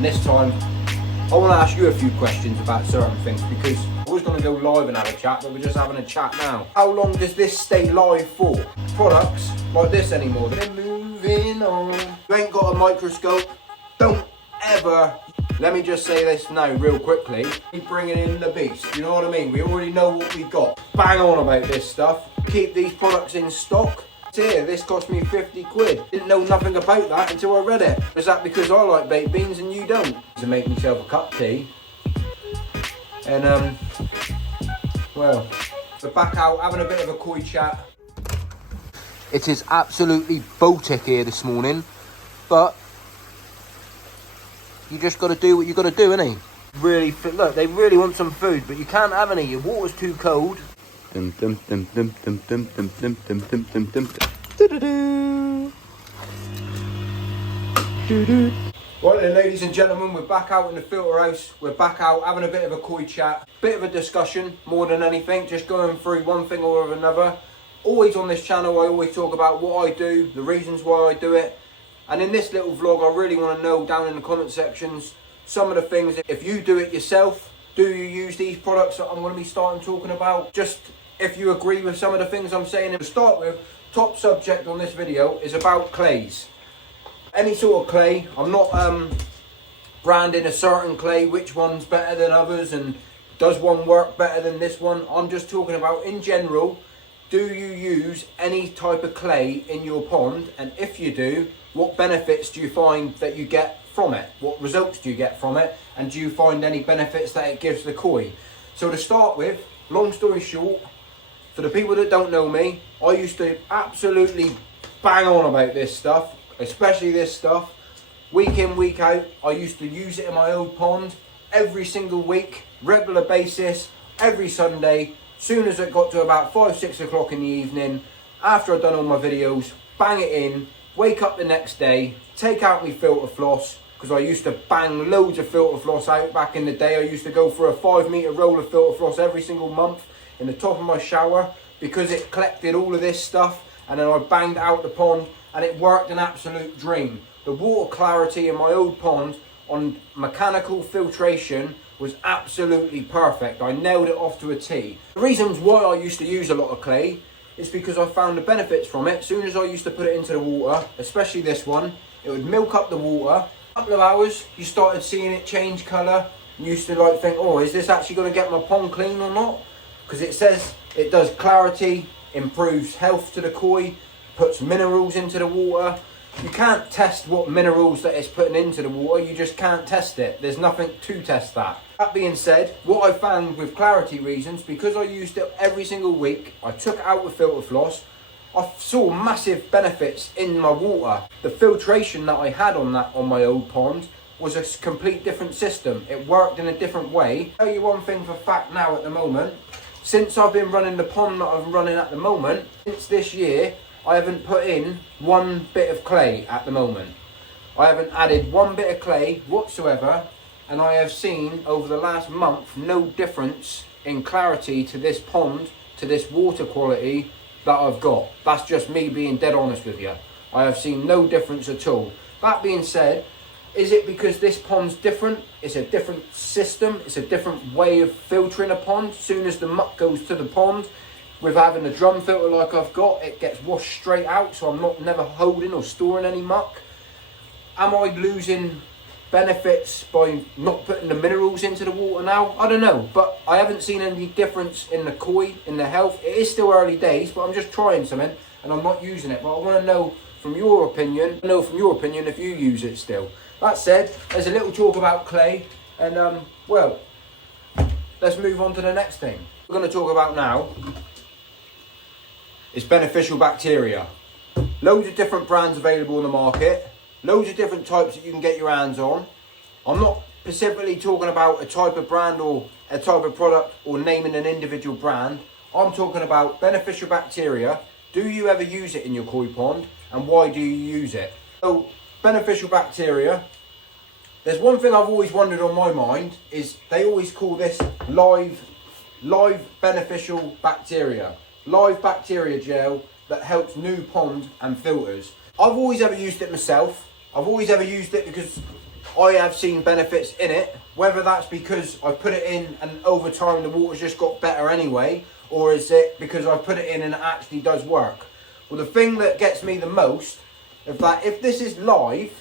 And this time, I want to ask you a few questions about certain things, because I was going to go live and have a chat, but we're just having a chat now. How long does this stay live for? Products like this anymore, they're moving on. You ain't got a microscope, don't ever, let me just say this now real quickly, keep bringing in the beast, you know what I mean? We already know what we got. Bang on about this stuff. Keep these products in stock. Here, this cost me 50 quid. Didn't know nothing about that until I read it. Is that because I like baked beans and you don't? To make myself a cup of tea. And well, we're back out having a bit of a koi chat. It is absolutely Baltic here this morning, but you just got to do what you got to do, innit? Really, look, they really want some food, but you can't have any. Your water's too cold. Right then, ladies and gentlemen, we're back out in the filter house. We're back out having a bit of a koi chat, bit of a discussion more than anything, just going through one thing or another. Always on this channel, I always talk about what I do, the reasons why I do it. And in this little vlog, I really want to know down in the comment sections some of the things. If you do it yourself, do you use these products that I'm going to be starting talking about? Just if you agree with some of the things I'm saying. To start with, top subject on this video is about clays. Any sort of clay. I'm not branding a certain clay, which one's better than others and does one work better than this one. I'm just talking about in general, do you use any type of clay in your pond? And if you do, what benefits do you find that you get from it? What results do you get from it? And do you find any benefits that it gives the koi? So to start with, long story short, for the people that don't know me, I used to absolutely bang on about this stuff, especially this stuff. Week in, week out, I used to use it in my old pond every single week, regular basis, every Sunday. Soon as it got to about 5-6 o'clock in the evening, after I'd done all my videos, bang it in, wake up the next day, take out my filter floss, because I used to bang loads of filter floss out back in the day. I used to go for a 5-meter roll of filter floss every single month in the top of my shower, because it collected all of this stuff, and then I banged it out the pond, and it worked an absolute dream. The water clarity in my old pond on mechanical filtration was absolutely perfect. I nailed it off to a T. The reasons why I used to use a lot of clay is because I found the benefits from it. As soon as I used to put it into the water, especially this one, it would milk up the water. A couple of hours, you started seeing it change colour. You used to like think, oh, is this actually going to get my pond clean or not? Because it says it does clarity, improves health to the koi, puts minerals into the water. You can't test what minerals that it's putting into the water, you just can't test it. There's nothing to test that. That being said, what I found with clarity reasons, because I used it every single week, I took it out with filter floss, I saw massive benefits in my water. The filtration that I had on my old pond was a complete different system. It worked in a different way. I'll tell you one thing for fact now at the moment. Since I've been running the pond that I'm running at the moment, since this year, I haven't put in one bit of clay at the moment. I haven't added one bit of clay whatsoever, and I have seen over the last month no difference in clarity to this pond, to this water quality that I've got. That's just me being dead honest with you. I have seen no difference at all. That being said, is it because this pond's different? It's a different system, it's a different way of filtering a pond. As soon as the muck goes to the pond, with having a drum filter like I've got, it gets washed straight out, so I'm not never holding or storing any muck. Am I losing benefits by not putting the minerals into the water now? I don't know, but I haven't seen any difference in the koi, in the health. It is still early days, but I'm just trying something and I'm not using it. But I want to know from your opinion, if you use it still. That said, there's a little talk about clay, and well, let's move on to the next thing. We're going to talk about now is beneficial bacteria. Loads of different brands available in the market, loads of different types that you can get your hands on. I'm not specifically talking about a type of brand or a type of product or naming an individual brand. I'm talking about beneficial bacteria. Do you ever use it in your koi pond, and why do you use it? So beneficial bacteria, there's one thing I've always wondered on my mind, is they always call this live beneficial bacteria. Live bacteria gel that helps new ponds and filters. I've always ever used it myself. I've always ever used it because I have seen benefits in it, whether that's because I put it in and over time the water's just got better anyway, or is it because I put it in and it actually does work. Well, the thing that gets me the most is that if this is live,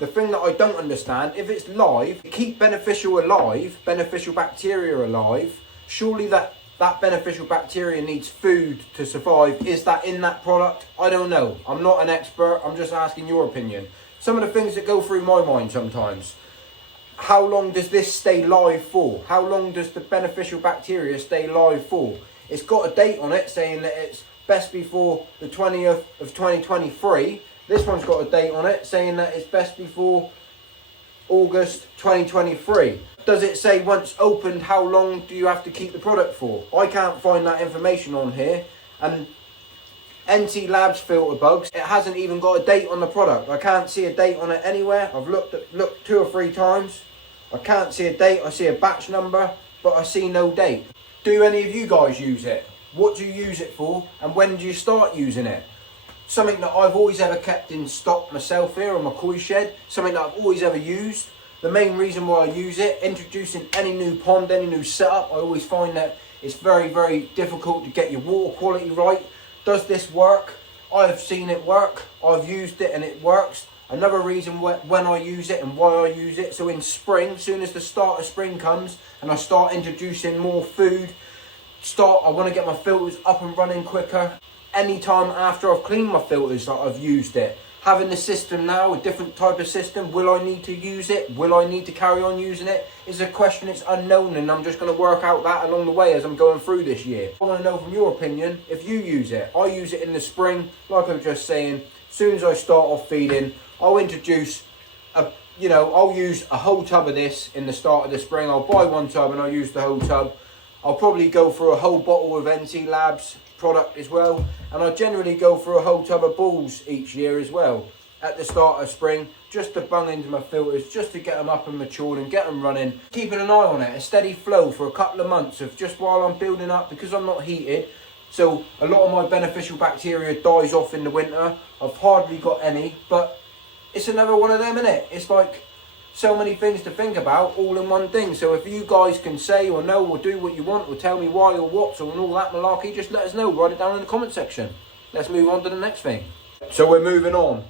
the thing that I don't understand, if it's live, to keep beneficial alive, beneficial bacteria alive, surely that beneficial bacteria needs food to survive. Is that in that product? I don't know. I'm not an expert. I'm just asking your opinion. Some of the things that go through my mind sometimes. How long does this stay live for? How long does the beneficial bacteria stay live for? It's got a date on it saying that it's best before the 20th of 2023. This one's got a date on it saying that it's best before August 2023. Does it say once opened how long do you have to keep the product for? I can't find that information on here. And NT Labs filter bugs, it hasn't even got a date on the product. I can't see a date on it anywhere. I've looked 2 or 3 times. I can't see a date. I see a batch number, but I see no date. Do any of you guys use it? What do you use it for? And when do you start using it? Something that I've always ever kept in stock myself here on my koi shed. Something that I've always ever used. The main reason why I use it, introducing any new pond, any new setup, I always find that it's very, very difficult to get your water quality right. Does this work? I've seen it work. I've used it and it works. Another reason when I use it and why I use it. So in spring, as soon as the start of spring comes and I start introducing more food, I want to get my filters up and running quicker. Anytime after I've cleaned my filters that I've used it. Having the system now, a different type of system, will I need to use it? Will I need to carry on using it? Is a question, it's unknown, and I'm just going to work out that along the way as I'm going through this year. I want to know from your opinion if you use it. I use it in the spring, like I was just saying. As soon as I start off feeding, I'll introduce I'll use a whole tub of this in the start of the spring. I'll buy 1 tub and I'll use the whole tub. I'll probably go for a whole bottle of NT Labs product as well, and I generally go for a whole tub of balls each year as well at the start of spring, just to bung into my filters, just to get them up and matured and get them running, keeping an eye on it, a steady flow for a couple of months of just while I'm building up, because I'm not heated, so a lot of my beneficial bacteria dies off in the winter. I've hardly got any, but it's another one of them, innit? It's like so many things to think about all in one thing. So if you guys can say or know or do what you want or tell me why or what or all that malarkey, just let us know. Write it down in the comment section. Let's move on to the next thing. So we're moving on.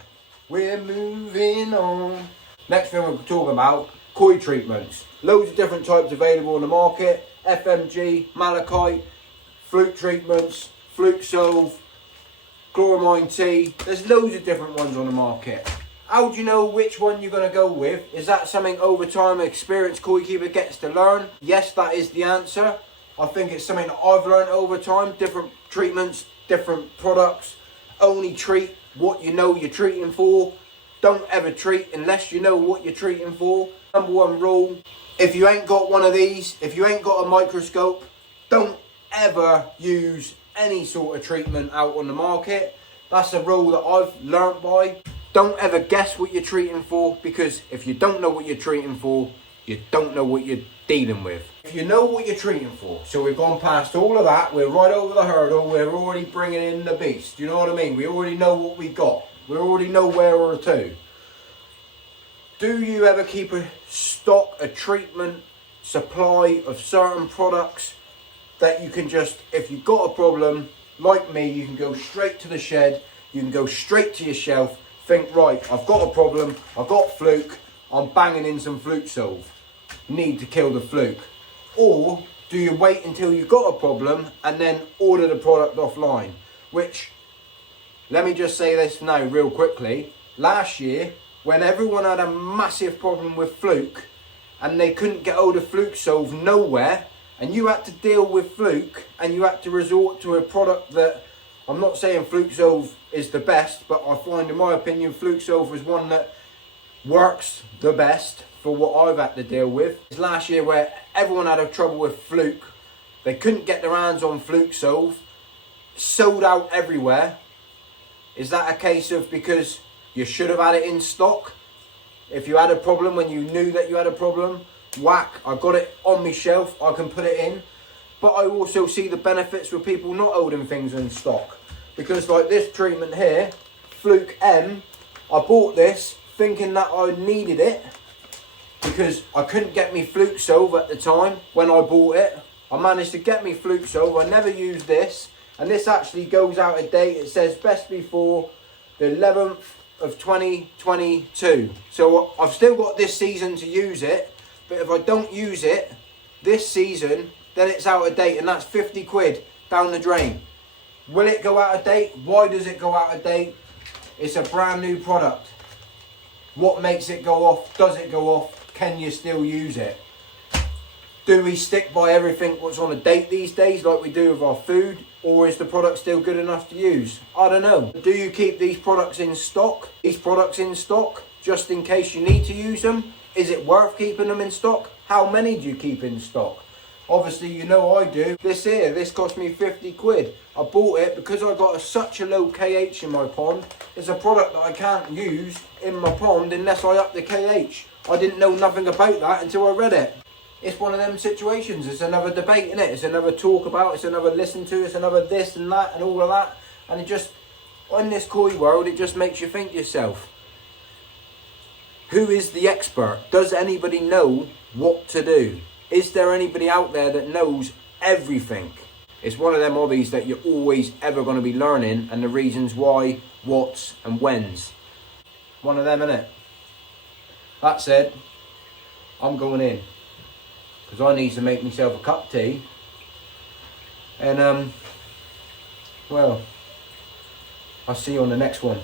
Next thing we're talking about, koi treatments. Loads of different types available on the market. FMG, malachite, fluke treatments, fluke solve, chloramine tea. There's loads of different ones on the market. How do you know which one you're going to go with? Is that something over time an experienced koi keeper gets to learn? Yes, that is the answer. I think it's something that I've learned over time. Different treatments, different products. Only treat what you know you're treating for. Don't ever treat unless you know what you're treating for. Number 1 rule, if you ain't got one of these, if you ain't got a microscope, don't ever use any sort of treatment out on the market. That's a rule that I've learnt by. Don't ever guess what you're treating for, because if you don't know what you're treating for, you don't know what you're dealing with. If you know what you're treating for, so we've gone past all of that, we're right over the hurdle, we're already bringing in the beast. You know what I mean? We already know what we got. We already know where we're to. Do you ever keep a stock, a treatment, supply of certain products that you can just, if you've got a problem, like me, you can go straight to the shed, you can go straight to your shelf, think, right, I've got a problem, I've got fluke, I'm banging in some fluke solve, need to kill the fluke? Or do you wait until you've got a problem and then order the product offline? Which, let me just say this now real quickly, last year when everyone had a massive problem with fluke and they couldn't get hold of fluke solve nowhere, and you had to deal with fluke and you had to resort to a product that, I'm not saying fluke solve is the best, but I find in my opinion fluke solve is one that works the best for what I've had to deal with. It's last year where everyone had a trouble with fluke, they couldn't get their hands on fluke solve, sold out everywhere. Is that a case of because you should have had it in stock? If you had a problem when you knew that you had a problem, whack, I got it on my shelf, I can put it in. But I also see the benefits for people not holding things in stock. Because like this treatment here, Fluke M, I bought this thinking that I needed it. because I couldn't get me Fluke Solve at the time when I bought it. I managed to get me Fluke Solve. I never used this, and this actually goes out of date. It says best before the 11th of 2022. So I've still got this season to use it, but if I don't use it this season, then it's out of date, and that's 50 quid down the drain. Will it go out of date? Why does it go out of date? It's a brand new product. What makes it go off? Does it go off? Can you still use it? Do we stick by everything what's on a date these days like we do with our food? Or is the product still good enough to use? I don't know. Do you keep these products in stock? These products in stock just in case you need to use them? Is it worth keeping them in stock? How many do you keep in stock? Obviously, you know I do. This cost me 50 quid. I bought it because I got such a low KH in my pond. It's a product that I can't use in my pond unless I up the KH. I didn't know nothing about that until I read it. It's one of them situations. It's another debate, innit? It's another talk about, it's another listen to, it's another this and that and all of that. And it just, in this koi world, it just makes you think to yourself, who is the expert? Does anybody know what to do? Is there anybody out there that knows everything? It's one of them hobbies that you're always ever going to be learning, and the reasons why, what's and when's. One of them, innit? That said, I'm going in, because I need to make myself a cup of tea. And well, I'll see you on the next one.